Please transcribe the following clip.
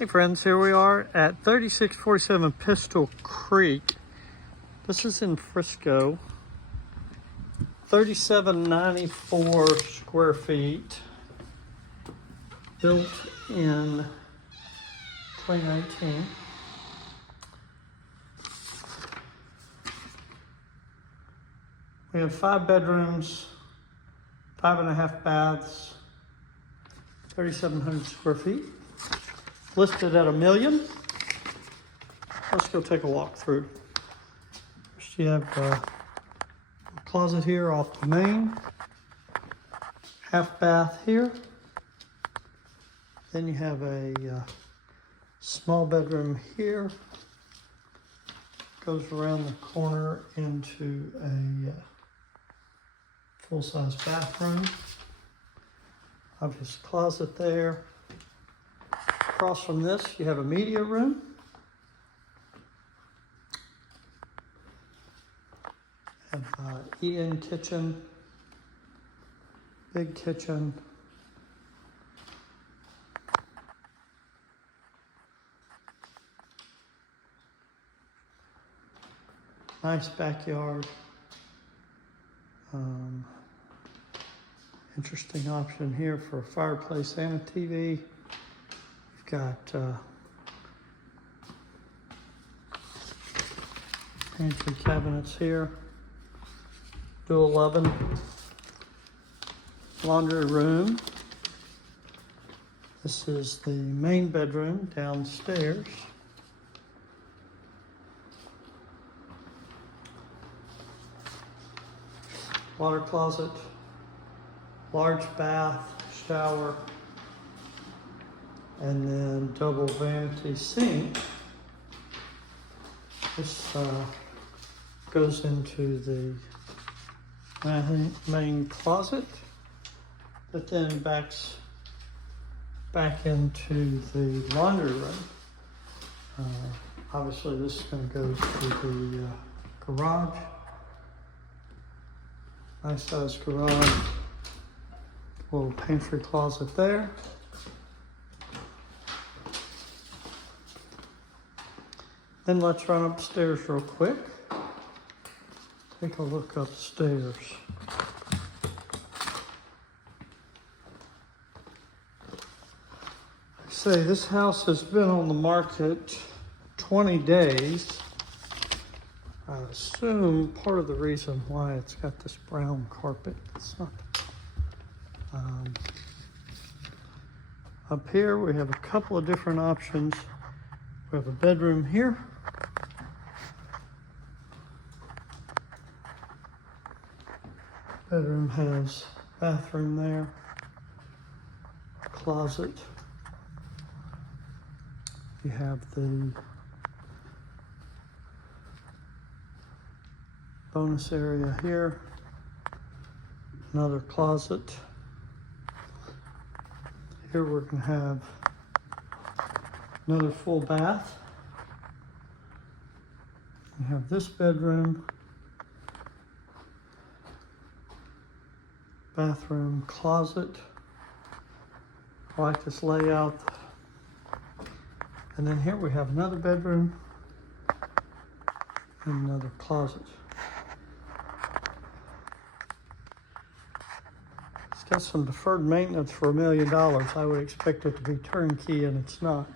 Hey friends, here we are at 3647 Pistol Creek. This is in Frisco. 3794 square feet. Built in 2019. We have 5 bedrooms, 5.5 baths, 3,700 square feet. Listed at $1 million. Let's go take a walk through. First you have a closet here off the main. Half bath here. Then you have a small bedroom here. Goes around the corner into a full-size bathroom. Obvious closet there. Across from this, you have a media room. Have eat-in kitchen, big kitchen. Nice backyard. Interesting option here for a fireplace and a TV. You've got pantry cabinets here. Dual oven. Laundry room. This is the main bedroom downstairs. Water closet, large bath, shower, and then double vanity sink. This goes into the main closet, but then backs back into the laundry room. Obviously this is going to go to the garage. Nice sized garage. Little pantry closet there. Then let's run upstairs real quick. Take a look upstairs. I say this house has been on the market 20 days. I assume part of the reason why it's got this brown carpet. It's not. Up here we have a couple of different options. We have a bedroom here. Bedroom has bathroom there, closet. You have the bonus area here, another closet. Here we're going to have another full bath. We have this bedroom, bathroom, closet. I like this layout. And then here we have another bedroom and another closet. It's got some deferred maintenance for $1 million. I would expect it to be turnkey, and it's not.